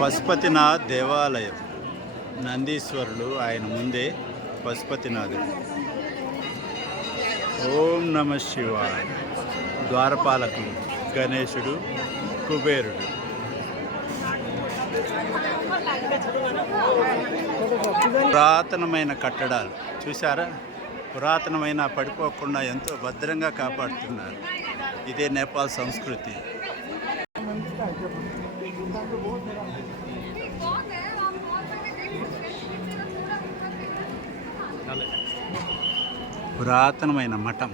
పశుపతినాథ్ దేవాలయం. నందీశ్వరుడు ఆయన ముందే పశుపతినాథుడు ఓం నమ శివాయ. ద్వారపాలకుడు గణేశుడు కుబేరుడు. పురాతనమైన కట్టడాలు. చూసారా పురాతనమైన పడిపోకుండా ఎంతో భద్రంగా కాపాడుతున్నారు. ఇదే నేపాల్ సంస్కృతి. పురాతనమైన మఠం.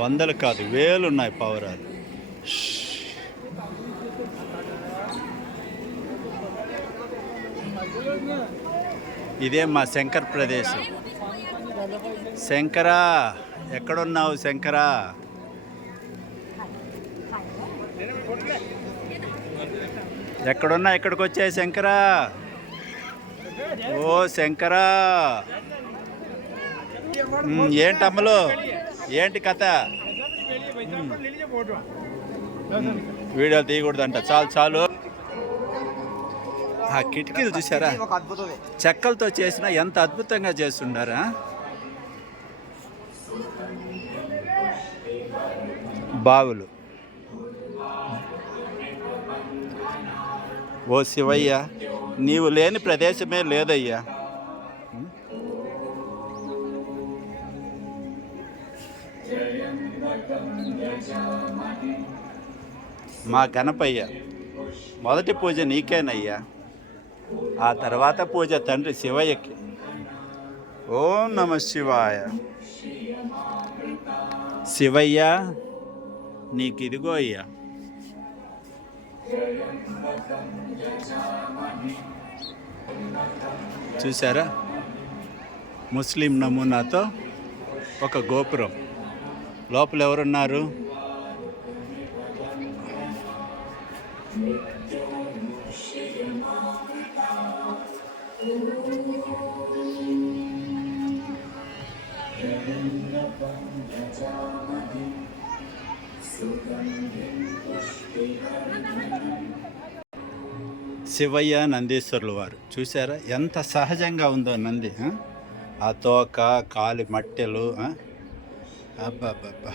వందలు కాదు వేలు ఉన్నాయి పావురాలు. ఇదే మా శంకర్ ప్రదేశం. శంకరా ఎక్కడున్నావు శంకరా? ఎక్కడున్నా ఇక్కడికి వచ్చాయి శంకరా. ఓ శంకరా. ఏంటి అమ్మలు? ఏంటి కథ? వీడియోలు తీయకూడదంట. చాలు చాలు. ఆ కిటికీలు చూసారా? చెక్కలతో చేసిన ఎంత అద్భుతంగా చేస్తుండారా? బావులు. ఓ శివయ్య నీవు లేని ప్రదేశమే లేదయ్యా. మా గణపయ్య మొదటి పూజ నీకేనయ్యా. ఆ తర్వాత పూజ తండ్రి శివయ్యకి. ఓం నమ శివాయ. శివయ్య నీకు ఇదిగో అయ్యా. చూసారా ముస్లిం నమూనాతో ఒక గోపురం. లోపల ఎవరున్నారు? శివయ్య నందీశ్వరుల వారు. చూసారా ఎంత సహజంగా ఉందో నంది ఆ? తోక కాలి మట్టెలు అబ్బాబ్బా అబ్బబ్బబ్బా.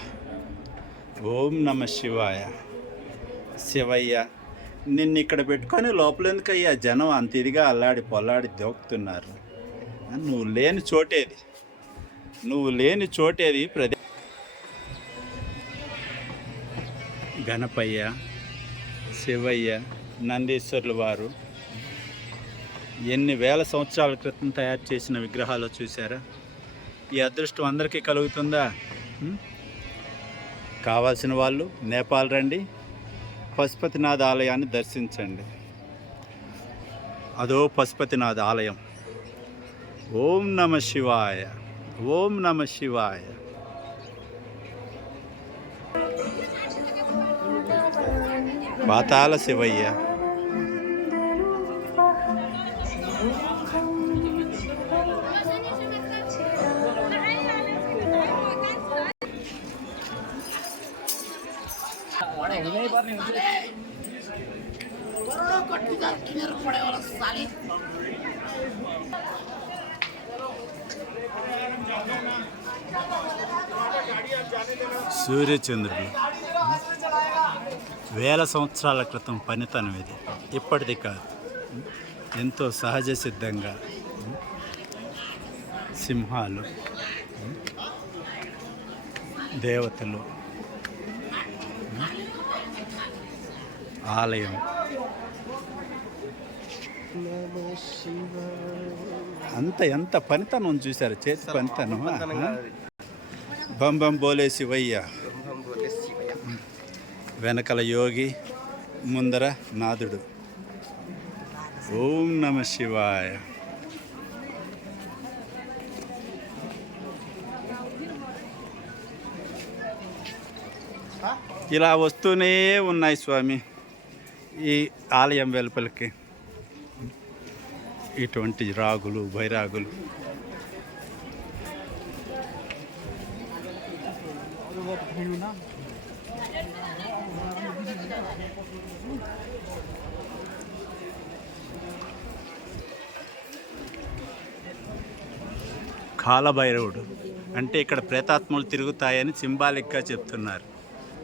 ఓం నమ శివాయ. శివయ్య నిన్ను ఇక్కడ పెట్టుకొని లోపల ఎందుకయ్యా జనం అంత ఇదిగా అల్లాడి పొల్లాడి దోకుతున్నారు. నువ్వు లేని చోటేది. నువ్వు లేని చోటేది ప్రదే గణపయ్య శివయ్య నందీశ్వరులు వారు ఎన్ని వేల సంవత్సరాల క్రితం తయారు చేసిన విగ్రహాలు చూసారా ఈ అదృష్టం అందరికీ కలుగుతుందా? కావాల్సిన వాళ్ళు నేపాల్ రండి పశుపతినాథ ఆలయాన్ని దర్శించండి. అదో పశుపతినాథ ఆలయం. ఓం నమ శివాయ ఓం నమ శివాయ. పాతాల శివయ్య సూర్యచంద్రుడు వేల సంవత్సరాల క్రితం పనితనం ఇది. ఇప్పటిది కాదు. ఎంతో సహజ సిద్ధంగా సింహాలు దేవతలు ఆలయం. అంత ఎంత పనితనం చూశారు? చేతి పనితనం ఆ? బం బం బోలే శివయ్య వెనకల యోగి ముందర నాదుడు. ఓం నమ శివాయ. ఇలా వస్తూనే ఉన్నాయి స్వామి ఈ ఆలయం వెలుపలికి. ఇటువంటి రాగులు బైరాగులు. కాలభైరవుడు. అంటే ఇక్కడ ప్రేతాత్మలు తిరుగుతాయని సింబాలిక్గా చెప్తున్నారు.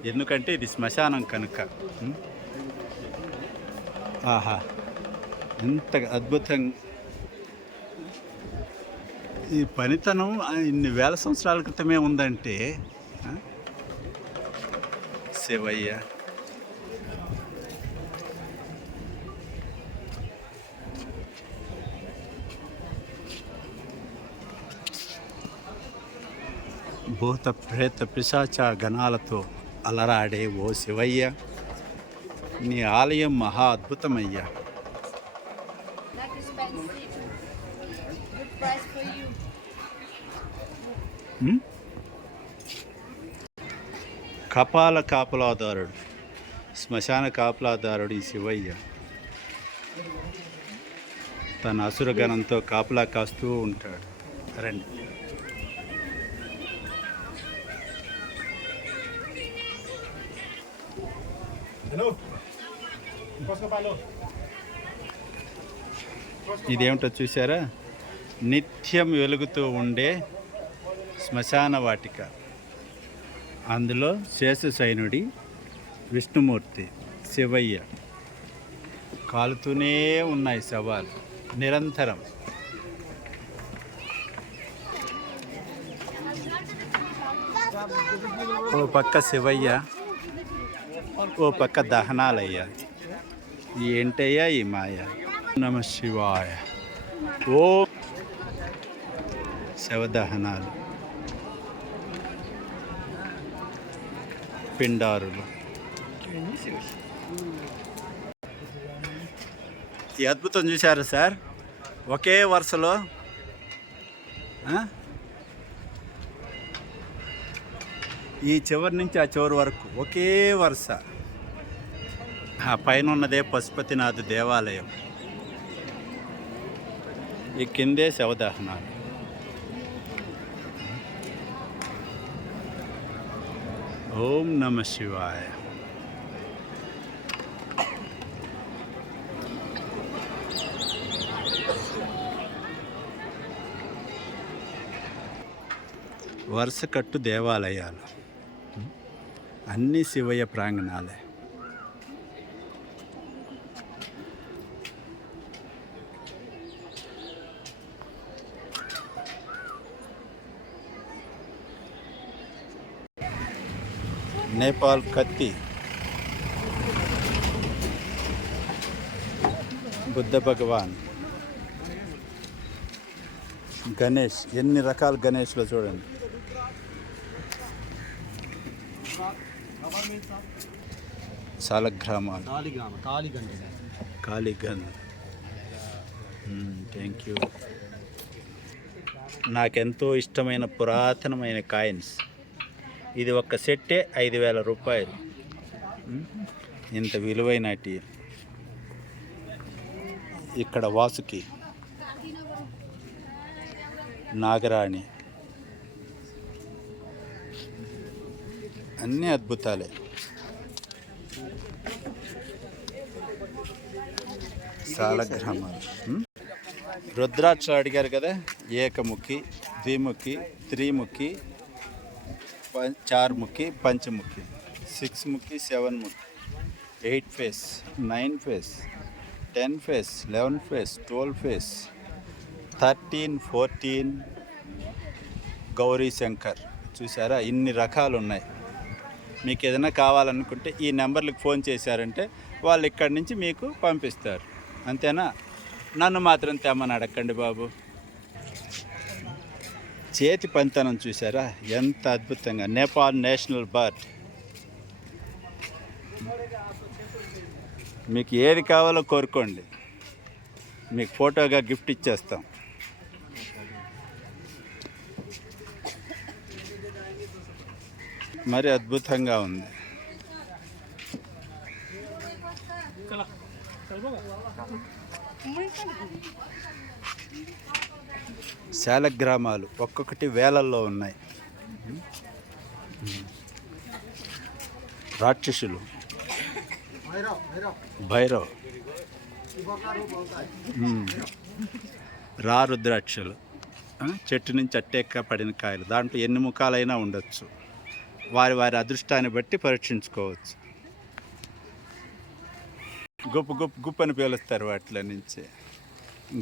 ఎందుకంటే ఇది శ్మశానం కనుక. ఆహా. ఎంత అద్భుతంగా ఈ పనితనం ఇన్ని వేల సంవత్సరాల క్రితమే ఉందంటే శివయ్య. భూత ప్రేత పిశాచ గణాలతో అలరాడే ఓ శివయ్య. నీ ఆలయం మహా అద్భుతమయ్యా. ఉం? కపాల కాపలాదారుడు. శ్మశాన కాపలాదారుడు ఈ శివయ్య. తన అసురగణంతో కాపలా కాస్తూ ఉంటాడు. రండి. ఇదేమిటో చూసారా నిత్యం వెలుగుతూ ఉండే శ్మశాన వాటిక. అందులో శేషశయనుడి విష్ణుమూర్తి శివయ్య. కాలుతూనే ఉన్నాయి శవాలు. నిరంతరం. ఓ పక్క శివయ్య ఓ పక్క దహనాలయ్యా. ఏంటయ్యా ఈ మాయ? నమ శివాయ. ఓ శవదహనాలు. పిండారులు. ఈ అద్భుతం చూశారు సార్? ఒకే వరుసలో ఈ చివరి నుంచి ఆ చివరి వరకు ఒకే వరుస. ఆ పైన ఉన్నదే పశుపతినాథ్ దేవాలయం. ఈ కిందే శవదహనాలు. ఓం నమ శివాయ. వరుసకట్టు దేవాలయాలు. అన్ని శివయ్య ప్రాంగణాలే. నేపాల్ కత్తి బుద్ధ భగవాన్ గణేష్ ఎన్ని రకాల గణేష్లో చూడండి సాలగ్రామాలు కాళీగ్రామ కాళీగండి కాళీగంజ్ థ్యాంక్ యూ నాకెంతో ఇష్టమైన పురాతనమైన కాయిన్స్ ఇది ఒక్క సెట్టే ఐదు వేల రూపాయలు. ఇంత విలువైనటి ఇక్కడ వాసుకి నాగరాణి. అన్నీ అద్భుతాలే. సాలగ్రామాలు. గ్రామాలు రుద్రాక్షలు అడిగారు కదా ఏకముఖి ద్విముఖి త్రిముఖి పం- చార్ముఖి పంచముఖి సిక్స్ ముఖి seven ముఖి eight face nine face ten face eleven face twelve face thirteen fourteen Gauri Shankar. చూసారా? ఇన్ని రకాలు ఉన్నాయి మీకు ఏదైనా కావాలనుకుంటే ఈ నెంబర్లకు ఫోన్ చేశారంటే వాళ్ళు ఇక్కడి నుంచి మీకు పంపిస్తారు. అంతేనా? నన్ను మాత్రం తెమ్మని అడగండి బాబు. చేతి పంతనం చూసారా ఎంత అద్భుతంగా. నేపాల్ నేషనల్ బర్డ్ మీకు ఏది కావాలో కోరుకోండి. మీకు ఫోటోగా గిఫ్ట్ ఇచ్చేస్తాం. మరి అద్భుతంగా ఉంది. శాల గ్రామాలు ఒక్కొక్కటి వేలల్లో ఉన్నాయి. రాక్షసులు. భైరవ్. రారుద్రాక్షలు చెట్టు నుంచి అట్టెక్క పడిన కాయలు. దాంట్లో ఎన్ని ముఖాలైనా ఉండొచ్చు. వారి వారి అదృష్టాన్ని బట్టి పరీక్షించుకోవచ్చు. గుప్పు గుప్పు గుప్పు అని పేలుస్తారు వాటిలో నుంచి.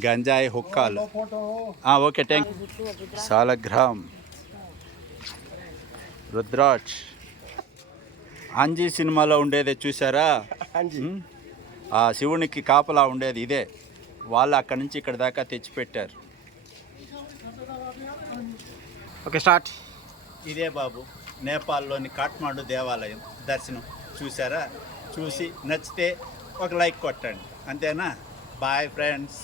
గంజాయి హుక్కాలు. Okay thank Saligram. Rudraksh. Anji సినిమాలో ఉండేదే చూసారా. ఆ శివునికి కాపలా ఉండేది ఇదే. వాళ్ళు అక్కడి నుంచి ఇక్కడ దాకా తెచ్చిపెట్టారు. ఓకే స్టార్ట్ ఇదే బాబు నేపాల్లోని కాఠ్మాండు దేవాలయం. దర్శనం. చూసారా చూసి నచ్చితే ఒక లైక్ కొట్టండి. అంతేనా? Bye friends